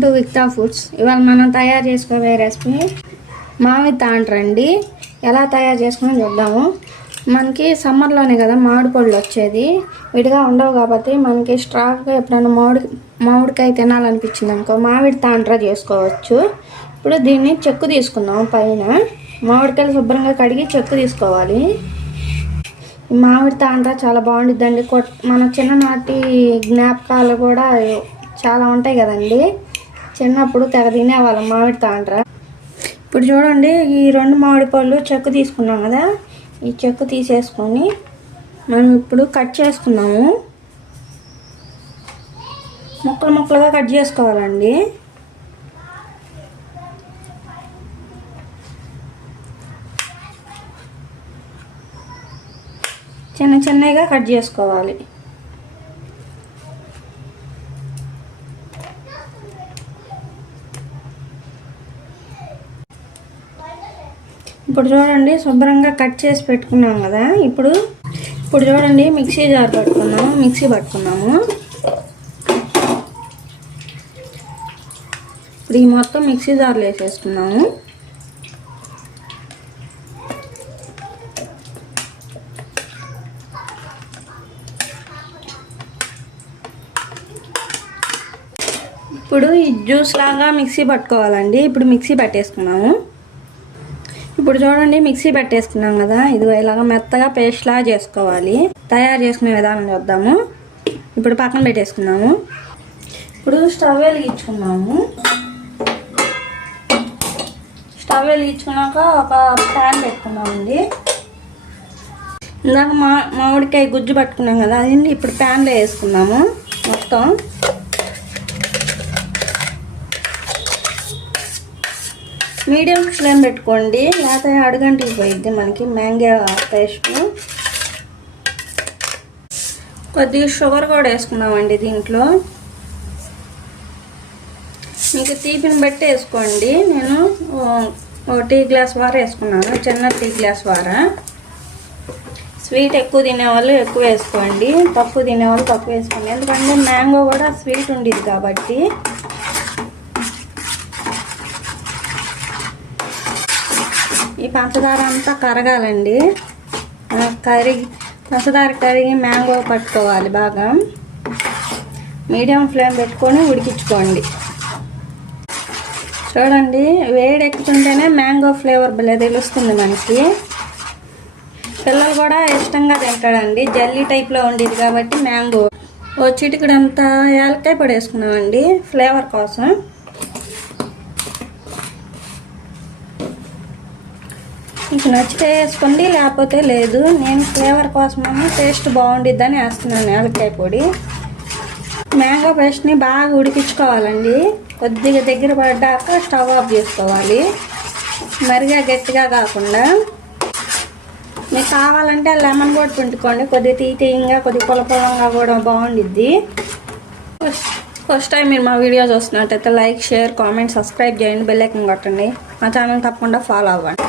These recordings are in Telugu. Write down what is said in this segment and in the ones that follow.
గుప్తా ఫుడ్స్. ఇవాళ మనం తయారు చేసుకోబోయే రెసిపీ మామిడి తాండ్రండి ఎలా తయారు చేసుకుని చూద్దాము. మనకి సమ్మర్లోనే కదా మామిడి పళ్ళు వచ్చేది. విడిగా ఉండవు కాబట్టి మనకి స్ట్రాక్గా ఎప్పుడైనా మామిడి మామిడికాయ తినాలనిపించింది అనుకో మామిడి తాండ్ర చేసుకోవచ్చు. ఇప్పుడు దీన్ని చెక్కు తీసుకుందాం పైన. మామిడికాయలు శుభ్రంగా కడిగి చెక్కు తీసుకోవాలి. మామిడి తాండ్ర చాలా బాగుండిద్దండి. కొట్ మన చిన్ననాటి జ్ఞాపకాలు కూడా చాలా ఉంటాయి కదండి. చిన్నప్పుడు తెగ తినేవాళ్ళం మామిడి తాండ్ర. ఇప్పుడు చూడండి ఈ రెండు మామిడి పళ్ళు చెక్కు తీసుకున్నాం కదా ఈ చెక్కు తీసేసుకొని మనం ఇప్పుడు కట్ చేసుకున్నాము. ముక్కలు ముక్కలుగా కట్ చేసుకోవాలండి. చిన్న చిన్నగా కట్ చేసుకోవాలి. ఇప్పుడు చూడండి శుభ్రంగా కట్ చేసి పెట్టుకున్నాం కదా. ఇప్పుడు ఇప్పుడు చూడండి మిక్సీ జార్ పట్టుకున్నాము మిక్సీ పట్టుకున్నాము ఇప్పుడు ఈ మొత్తం మిక్సీ జార్లు వేసేసుకున్నాము ఇప్పుడు ఈ జ్యూస్ లాగా మిక్సీ పట్టుకోవాలండి. ఇప్పుడు మిక్సీ పట్టేసుకున్నాము ఇప్పుడు చూడండి మిక్సీ పెట్టేసుకున్నాం కదా. ఇది ఇలాగ మెత్తగా పేస్ట్ చేసుకోవాలి. తయారు చేసుకునే విధానం చూద్దాము. ఇప్పుడు పక్కన పెట్టేసుకున్నాము. ఇప్పుడు స్టవ్ వెలిగించుకున్నాము. స్టవ్ వెలిగించుకున్నాక ఒక ప్యాన్ పెట్టుకున్నామండి ఇందాక మా మామిడికాయ గుజ్జు పట్టుకున్నాం కదా అది ఇప్పుడు ప్యాన్లో వేసుకున్నాము మొత్తం. మీడియం ఫ్లేమ్ పెట్టుకోండి. లేకపోతే అడుగంటికి పోయిద్ది మనకి మ్యాంగో పేస్ట్. కొద్దిగా షుగర్ కూడా వేసుకున్నామండి దీంట్లో. మీకు తీపిని బట్టి వేసుకోండి. నేను టీ గ్లాస్ వార వేసుకున్నాను. చిన్న టీ గ్లాస్ వార. స్వీట్ ఎక్కువ తినేవాళ్ళు ఎక్కువ వేసుకోండి. తక్కువ తినేవాళ్ళు తక్కువ వేసుకోండి. ఎందుకంటే మ్యాంగో కూడా స్వీట్ ఉండేది కాబట్టి. ఈ పంచదార అంతా కరగాలండి. కరిగి పంచదార కరిగి మ్యాంగో పట్టుకోవాలి బాగా. మీడియం ఫ్లేమ్ పెట్టుకొని ఉడికించుకోండి. చూడండి వేడి ఎక్కుతుంటేనే మ్యాంగో ఫ్లేవర్ భలే తెలుస్తుంది మనకి. పిల్లలు కూడా ఇష్టంగా తింటాడండి జల్లీ టైప్లో ఉండేది కాబట్టి మ్యాంగో. ఓ చిటికడంతా యాలకాయ పొడి వేసుకున్నామండి ఫ్లేవర్ కోసం. మీకు నచ్చితే వేసుకోండి లేకపోతే లేదు. నేను ఫ్లేవర్ కోసమని టేస్ట్ బాగుండిద్దని వేస్తున్నాను యాలక్కాయ పొడి. మ్యాంగో పేస్ట్ని బాగా ఉడికించుకోవాలండి. కొద్దిగా దగ్గర పడ్డాక స్టవ్ ఆఫ్ చేసుకోవాలి. మరిగా గట్టిగా కాకుండా. మీకు కావాలంటే లెమన్ కూడా పిండుకోండి. కొద్దిగా తీ తీయంగా కొద్దిగా పొలపొలంగా కూడా బాగుండిద్ది. ఫస్ట్ టైం మీరు మా వీడియో చూస్తున్నట్టయితే లైక్ షేర్ కామెంట్ సబ్స్క్రైబ్ చేయండి బెల్ ఐకన్ కొట్టండి. మా ఛానల్ తప్పకుండా ఫాలో అవ్వండి.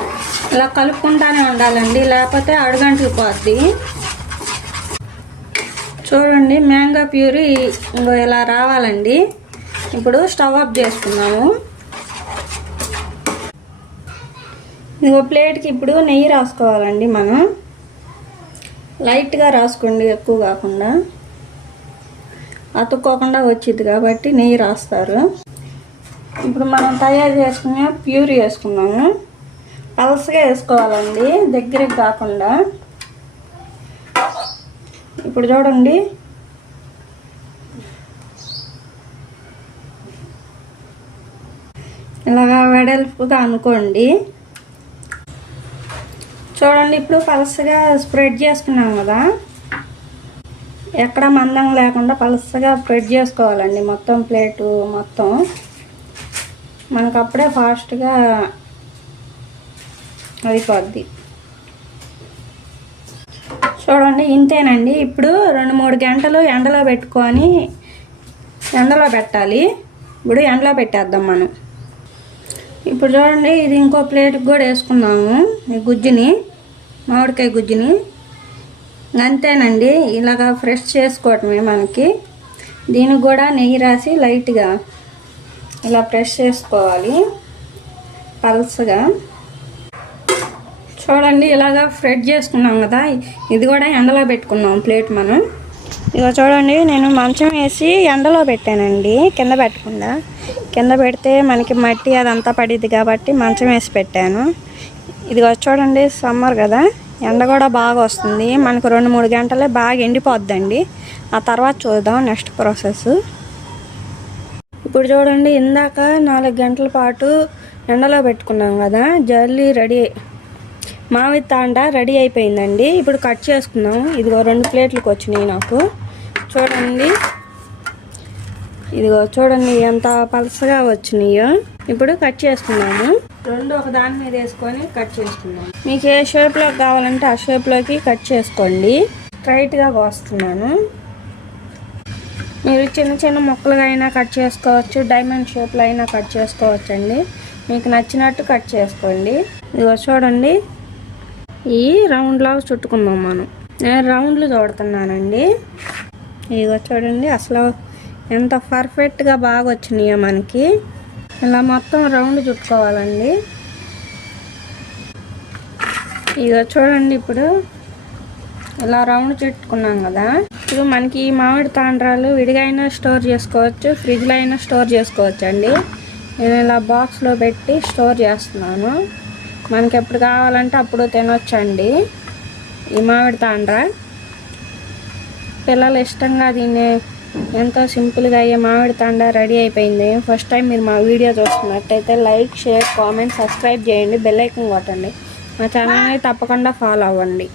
ఇలా కలుపుకుంటానే ఉండాలండి లేకపోతే అడుగంటలు పోద్ది. చూడండి మ్యాంగో ప్యూరీ ఇంకో ఇలా రావాలండి. ఇప్పుడు స్టవ్ ఆఫ్ చేసుకున్నాము ఇంకో ప్లేట్కి ఇప్పుడు నెయ్యి రాసుకోవాలండి మనం. లైట్గా రాసుకోండి ఎక్కువ కాకుండా. అతుక్కోకుండా వచ్చింది కాబట్టి నెయ్యి రాస్తారు. ఇప్పుడు మనం తయారు చేసుకునే ప్యూరీ వేసుకున్నాము పలసగా వేసుకోవాలండి దగ్గరికి కాకుండా. ఇప్పుడు చూడండి. ఇలాగా వెడల్పుగా అనుకోండి. చూడండి ఇప్పుడు పలసగా స్ప్రెడ్ చేసుకున్నాం కదా. ఎక్కడ మందం లేకుండా పలసగా స్ప్రెడ్ చేసుకోవాలండి. మొత్తం ప్లేటు మొత్తం. మనకు అప్పుడే ఫాస్ట్గా అయిపోద్ది. చూడండి ఇంతేనండి. ఇప్పుడు రెండు మూడు గంటలు ఎండలో పెట్టుకొని ఎండలో పెట్టాలి. ఇప్పుడు ఎండలో పెట్టేద్దాం మనం. ఇప్పుడు చూడండి ఇది ఇంకో ప్లేట్కి కూడా వేసుకున్నాము. ఈ గుజ్జుని మామిడికాయ గుజ్జుని. అంతేనండి. ఇలాగా ఫ్రెష్ చేసుకోవటమే మనకి. దీనికి కూడా నెయ్యి రాసి లైట్గా ఇలా ఫ్రెష్ చేసుకోవాలి. పల్స్గా. చూడండి ఇలాగా ఫ్రెడ్ చేసుకున్నాం కదా. ఇది కూడా ఎండలో పెట్టుకున్నాం ప్లేట్ మనం. ఇక చూడండి నేను మంచం వేసి ఎండలో పెట్టానండి. కింద పెట్టకుండా. కింద పెడితే మనకి మట్టి అదంతా పడిద్ది కాబట్టి మంచం వేసి పెట్టాను. ఇదిగో చూడండి సమ్మర్ కదా. ఎండ కూడా బాగా వస్తుంది. మనకు రెండు మూడు గంటలే బాగా ఎండిపోద్దండి. ఆ తర్వాత చూద్దాం నెక్స్ట్ ప్రాసెస్. ఇప్పుడు చూడండి ఇందాక నాలుగు గంటల పాటు ఎండలో పెట్టుకున్నాం కదా జల్లీ రెడీ మావి తాండ రెడీ అయిపోయిందండి. ఇప్పుడు కట్ చేసుకుందాం. ఇదిగో రెండు ప్లేట్లకు వచ్చినాయి నాకు. చూడండి. ఇదిగో చూడండి ఎంత పలసగా వచ్చినాయో. ఇప్పుడు కట్ చేసుకున్నాము రెండు ఒక దాని మీద వేసుకొని కట్ చేసుకున్నాము మీకు ఏ షేప్లో కావాలంటే ఆ షేప్లోకి కట్ చేసుకోండి. స్ట్రైట్గా కోస్తున్నాను. మీరు చిన్న చిన్న ముక్కలుగా అయినా కట్ చేసుకోవచ్చు డైమండ్ షేప్లో అయినా కట్ చేసుకోవచ్చు అండి మీకు నచ్చినట్టు కట్ చేసుకోండి. ఇదిగో చూడండి. ఈ రౌండ్ లాగా చుట్టుకుందాం మనం. నేను రౌండ్లు చూడుతున్నానండి. ఇదిగో చూడండి అసలు ఎంత పర్ఫెక్ట్గా బాగా వచ్చినాయో మనకి. ఇలా మొత్తం రౌండ్ చుట్టుకోవాలండి. ఇక చూడండి ఇప్పుడు. ఇలా రౌండ్ చుట్టుకున్నాం కదా. ఇప్పుడు మనకి ఈ మామిడి తాండ్రాలు విడిగా అయినా స్టోర్ చేసుకోవచ్చు ఫ్రిడ్జ్లో అయినా స్టోర్ చేసుకోవచ్చు అండి నేను ఇలా బాక్స్లో పెట్టి స్టోర్ చేస్తున్నాను. మనకి ఎప్పుడు కావాలంటే అప్పుడు తినొచ్చండి ఈ మామిడి తాండ్ర. పిల్లలు ఇష్టంగా తినే ఎంతో సింపుల్గా అయ్యే మామిడి తండ రెడీ అయిపోయింది. ఫస్ట్ టైం మీరు మా వీడియో చూస్తున్నట్టయితే లైక్ షేర్ కామెంట్ సబ్స్క్రైబ్ చేయండి. బెల్ ఐకన్ కొట్టండి. మా ఛానల్ని తప్పకుండా ఫాలో అవ్వండి.